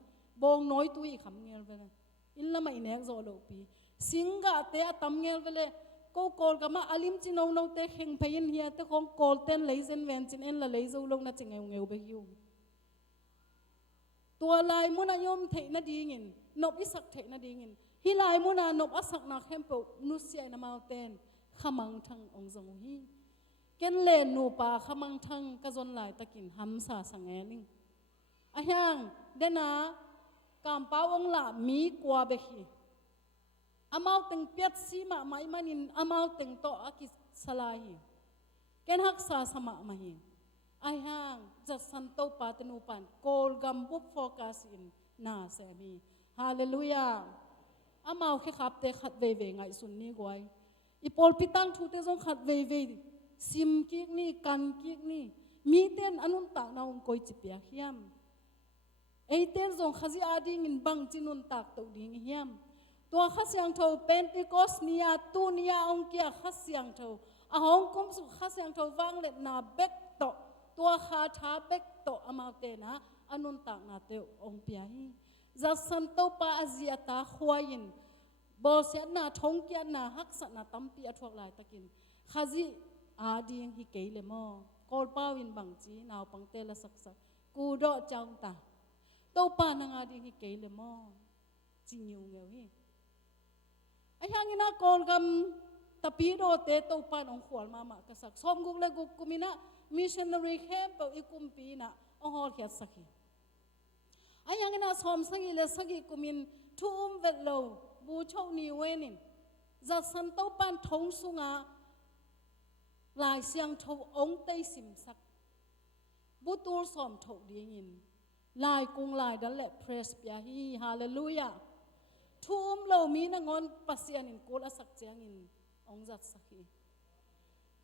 บองน้อยตุยคำเงลเวเลอินละไม่เนกโซโลปีสิงกะเตะตัมเงลเวเลก็กอลกับมาอลิมจินเอาเตะเฮงพยินเฮียเตะของกอลเต้นเลเซนเวนจินเอ็นละเลโซลงน่าจะเงวเบกิวตัวลายมุนายมเทนดีงินนบอิสักเทนดีงินฮิลายมุนานบอสักนักเฮมเปนุเซียนามาเตนขมังทังองจงฮีเกนเลนูปาขมังทังกะจนลายตะกินหัมซาสังเอลิงอะยังเดนาก กามเป้าองละมีกว่าเบคีอามาตึงเปียดซีมาไม่มันินอามาตึงโตอากิสลายแกนฮักษาสมะมาฮีไอห่างจัดสันโตปาตนูปันโกลกัมบุบโฟกัสอินนาเซมีฮาเลลูยาอามาแค่ขับเตะขัดเวเวไงสุนนี้กวยอีปอลพิตังทูเตจงขัดเวเวซิมกิกนี่กันกิกนี่มีเต้นอนุนตากนาองกอยจิเปียเฮียมไอเต้นจงขจิอาดิ่งบังจินุนตากตัวดิ่งเฮียมตัวขัดเสียงเท่าเป็นติโกสเนียตูเนียองเกียขัดเสียงเท่าอาหงกุมสุขัดเสียงเท่าวังเล็ดนาเบกโตตัวขาชาเบกโตอามาเตนะอนุนตากนาเตอองเปียฮีจัดสันโตปาอาเซียตาขวายินบอเสียนาทงเกียนาฮักษณะตั้มปีอทวกลายตะกินขจิอาดิ่งฮิเกยเลมอกอลป้าวินบังจีนาวปังเตละสักสักกูดอจังตาโตปานางอาดิ่งฮิเกยเลมอจิญวเงวฮีไอ้ยังงี้นะกอลกำตะปีโดเตโตปานองขวลมามากษักซ้อมกุกเลกุกุมินะมิชชันนารีแคมป์อีกุมปีนะองหอลเขียดสักฮีไอ้ยังงี้นะซ้อมสักฮีเลสักฮีกุมินทุ่มเวทโลบูชาวนิเวนินจัดสันโตปานทงสุงาลายเสียงทองเตยสิมสักบุตรสอมทดีงินลายกุงลายดัลเล่เพรสเปียฮีฮาเลลูยาทุ่มเรามีนงอนปัสยานินกูลสักเจียงินองจัดสักฮี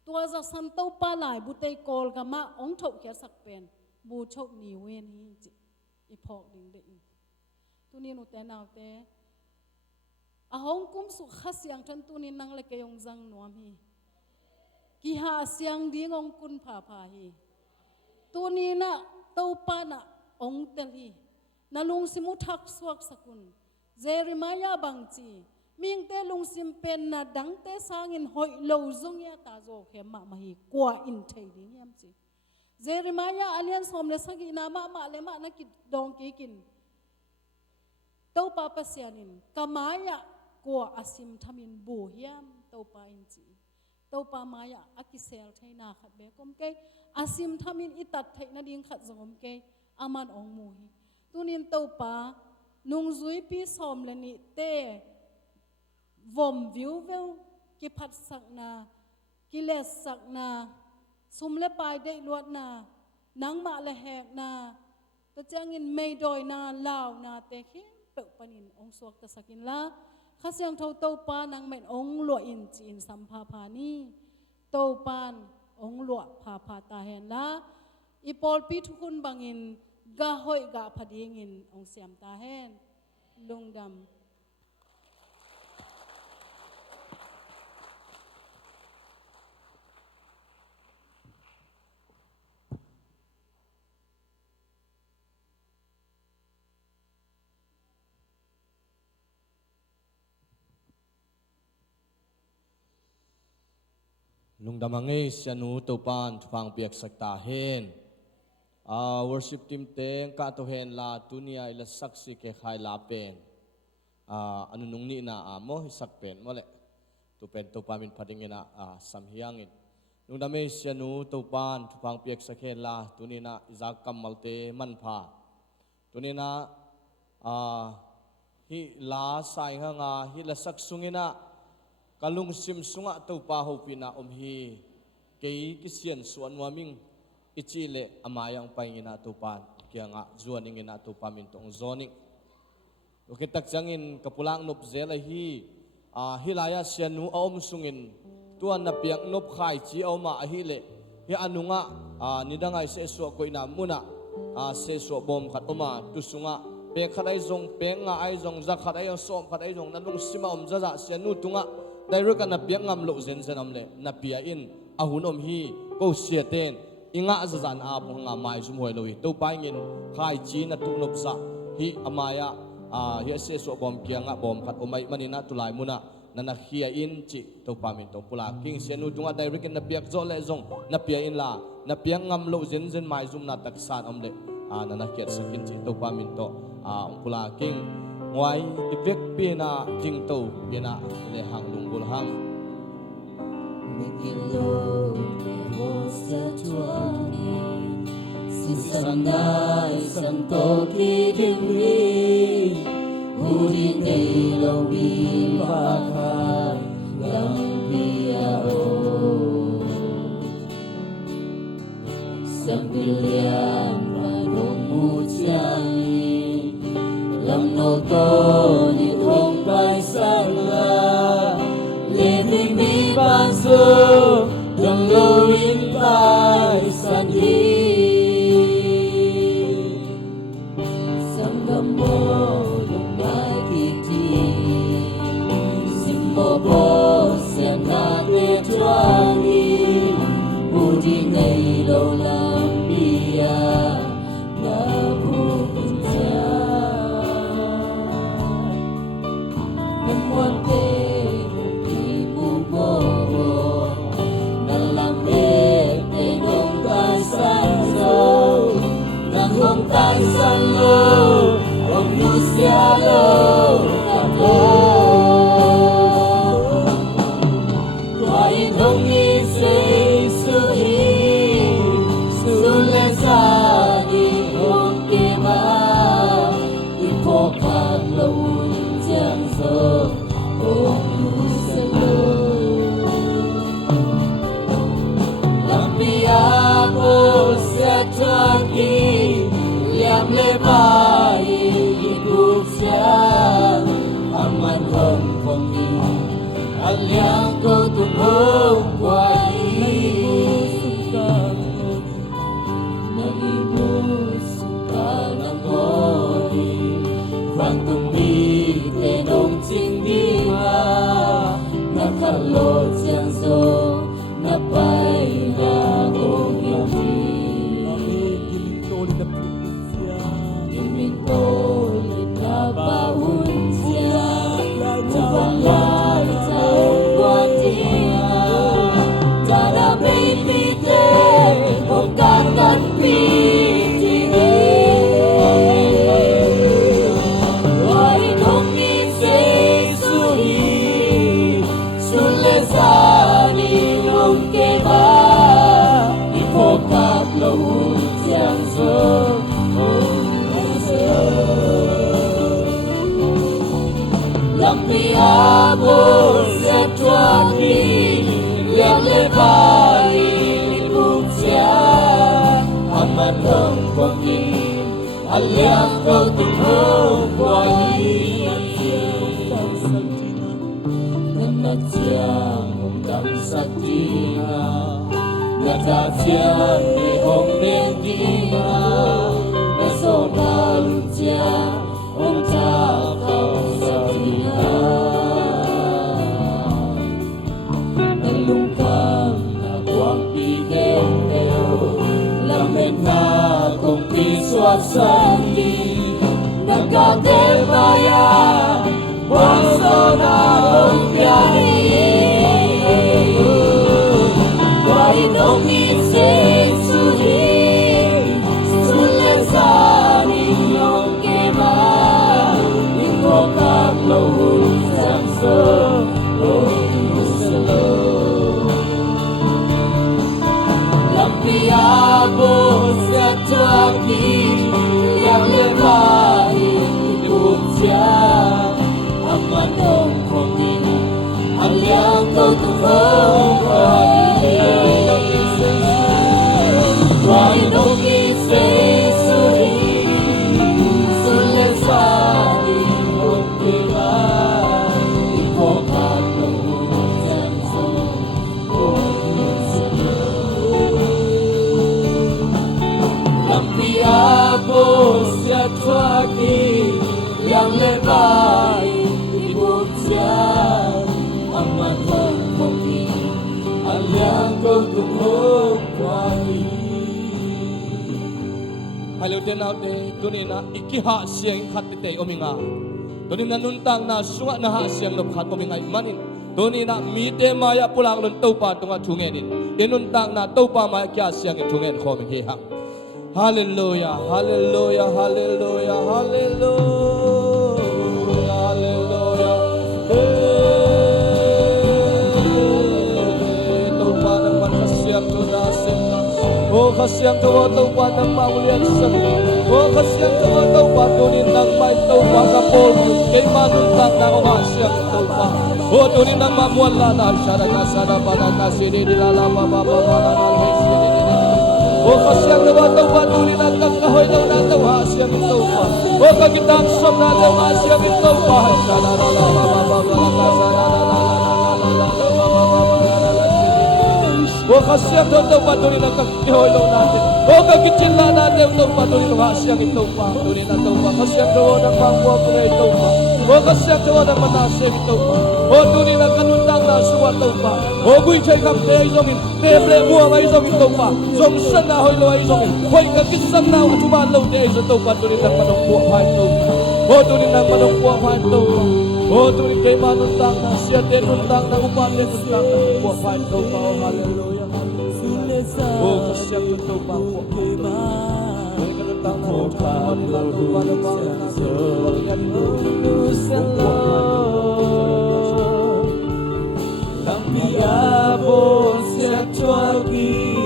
ตัวจัดสันโตปาลายบุตรโกลกามะองทกเขียสักเป็นบูชาวนิเวนีจิอีพอกดิ่งเด็กตัวนี้นุเตนาวเตอาหงกุมสุขเสียงทันตัวนี้นั่งเล็กยงจังนวมฮีกิหาเสียงดีงองกุนผาผาฮีตัวนี้นะเต้าปานะองเตลีนาลุงสิมุทักสวกสกุลเจริมายาบังจีมิงเตลุงสิมเป็นนะดังเตสางินหอยโลซงยาตาโจเขมะมาฮีกว่าอินเทดียมจีเจริมายาอเลียนสมเลสกินามะมาเลมะนักิดองกีกินเต้าปาปัสยานินกามายะกว่าอาซิมทามินบูเฮียมเต้าปาอินจีเต้าปามายะอากิเซลไทนาขัดเบกอมเกยอาซิมทามินอิตัดไทนาดิงขัดจงอมเกยอามันองมูฮีตุนินเต้าปานุงซุยปีสอมเลนิเตวอมวิวเวลกิพัดสักนากิเลสสักนาสุมเลปายได้ลวดนานังมาละแหกนาตะจังอินไม่ดอยนาลาวนาเตเข้มเปิดปนินองสวกตะสกินละข้าเสียงเท่าเต้าปานังเม็ดองหลวอินจีนสัมภาพานีเต้าปานองหลวพาพาตาเห็นละอีปอลปีทุกคนบังอินกะหอยกะพดีงินองเสียมตาเห็นลุงดำลุงดำมังเอสยานูตัวปานฟังเปียกสักตาเฮนworship teamเตงกาตัวเฮนลาตุนียอิลสักสิเกขายลาเป็นอนุนุงนี่นะโมหิสักเป็นมาเลยตัวเป็นตัวปามินพัดิงินะสัมเฮียงินลุงดำเอสยานูตัวปานฟังเปียกสักเฮนลาตุนีนะอิจากกัมมัลเตมันพาตุนีนะฮิลาสายหงาฮิลสักสุงินะกลุงซิมสุงะตัวปาหูปินะฮีเกยกิเซียนส่วนวามิงอิจิเลอามายังไปงินะตัวปานเกียงะจวนงินะตัวปามินตองโซนิกโอเคตักจังอินกับpulangนบเซลฮีฮิลายาเซียนูอมสุงินตัวนับเปียกนบขายจีเอามาฮิเลฮิอนุงะนิดังไอเสสวกอยนามุนะเสสวบอมขัดอมาตุสุงะเปกขัดไอซงเปงงะไอซงจักขัดไอสอมขัดไอซงนั่นลุงซิมาจะจะเซียนูตุงะได้รู้กันนับเปียงงำโลเซนเซนอมเลนับเปียอินอาหุนอมฮีก็เสียเตนอิงะจะจันอาบุงงาไม้สมวยเลยตัวไปเงินขายจีนตุนบซะฮีอามายะฮีเสสวบอมเกียงะบอมขัดอมัยมันนะตุลายมุนะนันนักฮีอินจิตัวปามินตัวปุลาคิงเซนูตุงะได้รู้กันนับเปียกโจเลซงนับเปียอินลานับเปียงงำโลเซนเซนไม้สมนัตักสานอมเลนันนักเกียรติสกินจิตัวปามินตัวปุลาคิงงวยอีเวกปีนาจิงโตปีนาเลหังลุงบุลหัง Sangai santo ki dimri đi ngày lâu đi và khát lòng bia ô sang Lian và nong mu chang lòng nô tô đi không bay sang la lên đi ban sơ đừng lâu in bay sang đi sang gầm mô đừng ngai titi sim bô bô sen na tê choang đi u đi ngày lâu làm bia na bu kun cha ngân muôn tê đi bu bô ngân làm bê tê đông tai san sâu ngân hông tai san lô ông nu xia lô cảm quay đông y xây su hi su lê sa đi hông kê ma đi phô khang lâu chang sơ ông nu xia lô làm bia bô xia choa kỳ liam lê bài ibu siang aman hong phong đi aliang cô tung hong quay nang ibu suka nang ngoli vang tung mi te nong ching đi ma na khalo chang so na pai na ong yami mình tôi là baun sia bukan lai jauh buat dia cara berpikir bukan kan pikir wai dong ni sesui sulesani long keba ipokap lau yang so Lampi abur setiap hari yang lebar buksia aman hong kongi aliam kau tumbuh wahi nana tiang undang saktina nata tiang di hong nendima nasona lucia undang kau saktina Lungdam na quang pi kêu kêu làm mệt na không pi xoa san đi na ca te maya quang so na không pia đi quay nong ni se su đi su le sa đi long ke ma đi ko ka lâu sang sơ Lampiya bosa taki yang lebar buksia aman dong kongi aliang kau tumbuh wai dong ise suri sulesani okila ipokan Abos ya twaki yang lebar buksia aman hong kongi aliang kau tumbuh wai Hello den out de tunina ikiha siang khatite ominga tunina nuntang na sunga na ha siang lop khat ominga manin tunina mite maya pulang lon topa tunga thungenin inuntang na topa maya kya siang thungen khoming he ha Hallelujah, hallelujah, hallelujah, hallelujah, hallelujah. Topa ng mankasyang tunasin. O kasyang tawa topa ng maulian sa. O kasyang tawa topa tunin ng may topa. pa kapol kay manuntang na umasyang ito pa. O tunin ang mamuala na siya na kasana pa na kasini nilala pa pa pa pa na o kasyang nawa ito pa tunin ang kakahoy daw na ito hasyang ito pa. O kagitang som na ito hasyang ito pa. Siya na pa pa pa pa pa na kasana o kasyang ito pa tunin ang kakahoy daw natin. O kagitsin na natin ito pa tunin ang hasyang ito pa. Tunin na ito pa kasyang daw ng pangbuwa ko na ito pa. O kasyang daw ng manasem ito pa. O tunin ang kanuntang na suwat ito pa. O guy chay kam te izongin. Teble mua nga izongin ito pa. Zong san na hoy lo ay izongin. Hoy kakisam na atuman te ito pa. Tunin ang manungkuwa pa ito pa. O tunin ang manungkuwa pa ito pa. O tunin kay manuntang na siya tenuntang na upan tenuntang na upuwa pa ito pa. O hallelujah. O kasyang ito pa po. Tunin kanuntang na upan tenuntang na upan Biabon siya tuwagi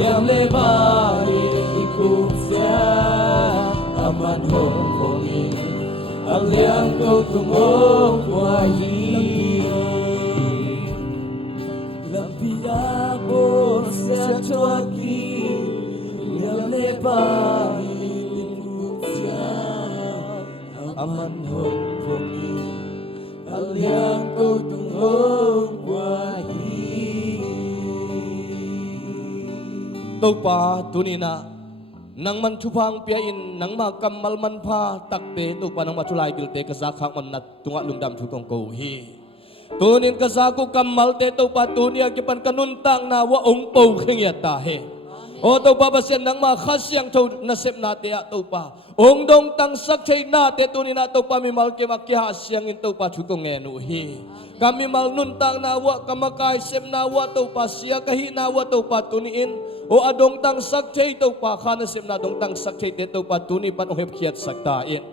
yang lebar ikut siya aman hongkongi ang liang kau tungong wahi biabon siya tuwagi yang lebar ikut siya aman hongkongi ang liang kau tungong Tau pa tunina nang manchupang piain nang makamal man pa takpe tau pa nang matulay bilte kasakang man nat tunga lungdam chukong ko hi tunin kasaku kamal te tau pa tunia kipan kanuntang na waong pau khingyat tahe o tau pa basyan nang makasyang tau nasip nate at tau pa ong dong tang sakchay nate tunina tau pa mimal kimakihasyang in tau pa chukong enu hi kami malnuntang nawa kamakaisem nawa tau pa siya kahinawa tau pa tuniin o adong tang sakchay tau pa kanasem na dong tang sakchay tau pa tuni pan uhep-kiat saktain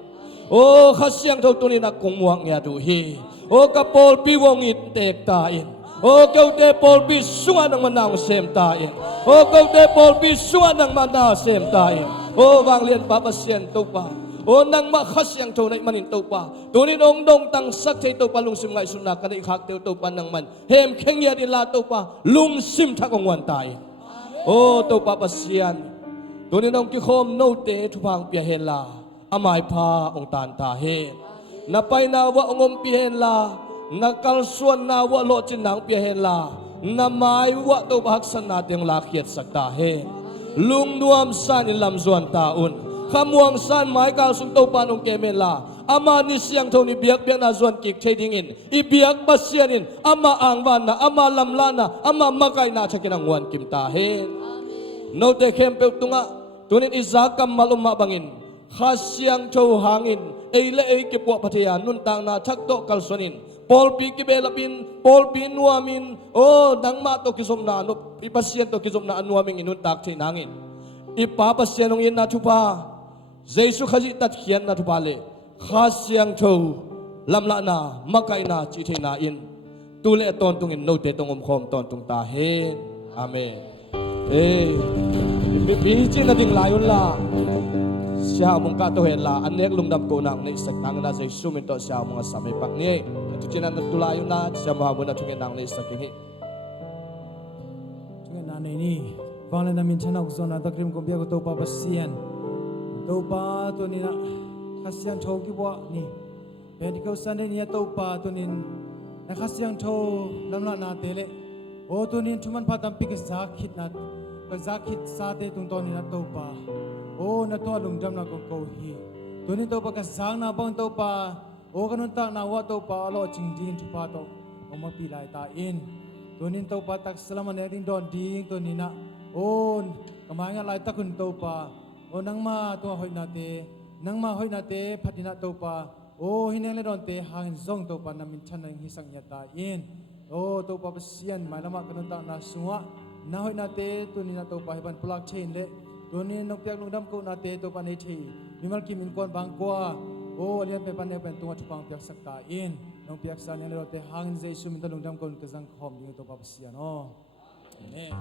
o kasyang tau tuni na kumuang yaduhi o kapol piwong itek tain o kau te pol bisungan ng manang sem tain o kau te pol bisungan ng manang sem tain o bang lian papasyan tau pa o nang makasyang tau na imanin tau pa tunin ong dong tang sakchay tau pa lungsim ngay suna kanay hak tau pa nang man hem kengya nila tau pa lungsim takong wantay o tau pa pasyan tunin ong kikom note tupang piyahela amay pa ong tantahe napay nawa ong piyahela nakalsuan nawa lo chinang piyahela na may wa tau pa haksan natin lakiat saktahe lungduam san ilam zuan taon kamuang san may kalsung tau panong kemela ama ni siyang tau ni biak-biak na zuan kik chedingin ibiak pasyanin ama angwan na ama lamlana ama makay na chakinang wan kimtahin no te kempel tunga tunin izakam malum mabangin khasyang tau hangin eile ei kipwa patiya nuntang na chakto kalsonin polpi kibelapin polpi nuamin o nang mato kisom na ano ipasyan to kisom na anuaming inuntak chinangin ipapasyanong yin na chupa Jesu khaji tat khian na thupale khasyang tho lamla na makai na chi the na in tule ton tungin no te tongom khom ton tung ta he amen bi chi na ding layon la sia mong ka to hen la anek lungdam ko nang nei sak nang na Jesu min to sia mong samay pak ni tu china na tulayon na sia mahabon na tungin nang nei sak ni tungin na ni bangla na min chana uzona takrim ko bia ko to pa pasian tau pa tu ni nak kasihan thau ki buat ni medical sunday ni tau pa tu ni nak kasihan thau lamla na tele o tu ni cuman patam pi ke zakit na ke zakit sate tung ton ni na tau pa o na to lungdam na ko hi tu ni tau pa ka sang na bang tau pa o kanun tak na wa tau pa lo ching din tu pa to o ma pi lai ta in tu ni tau pa tak selama ne ding don ding tu ni na o kamay nga lai ta kun tau pa o nang ma to hoy nate nang ma hoy nate phatina to pa o hineng le don te hang zong to pa namin chan nang hisang yata in o to pa pasian malama kanun ta na suwa na hoy nate to ni na to pa hiban plak chain le to ni nok pyak lungdam ko nate to pa nei thi mimal kim in kon bang kwa o alian pe pan ne pen tunga chupang pyak sakta in nong pyak sa ne le te hang jesu min ta lungdam kon ka jang khom ni to pa pasian o amen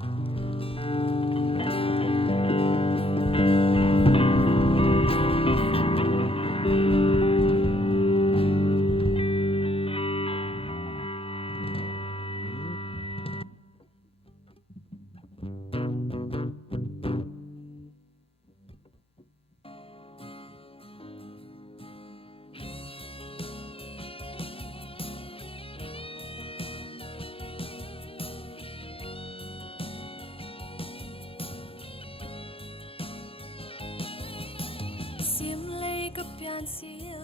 yan siya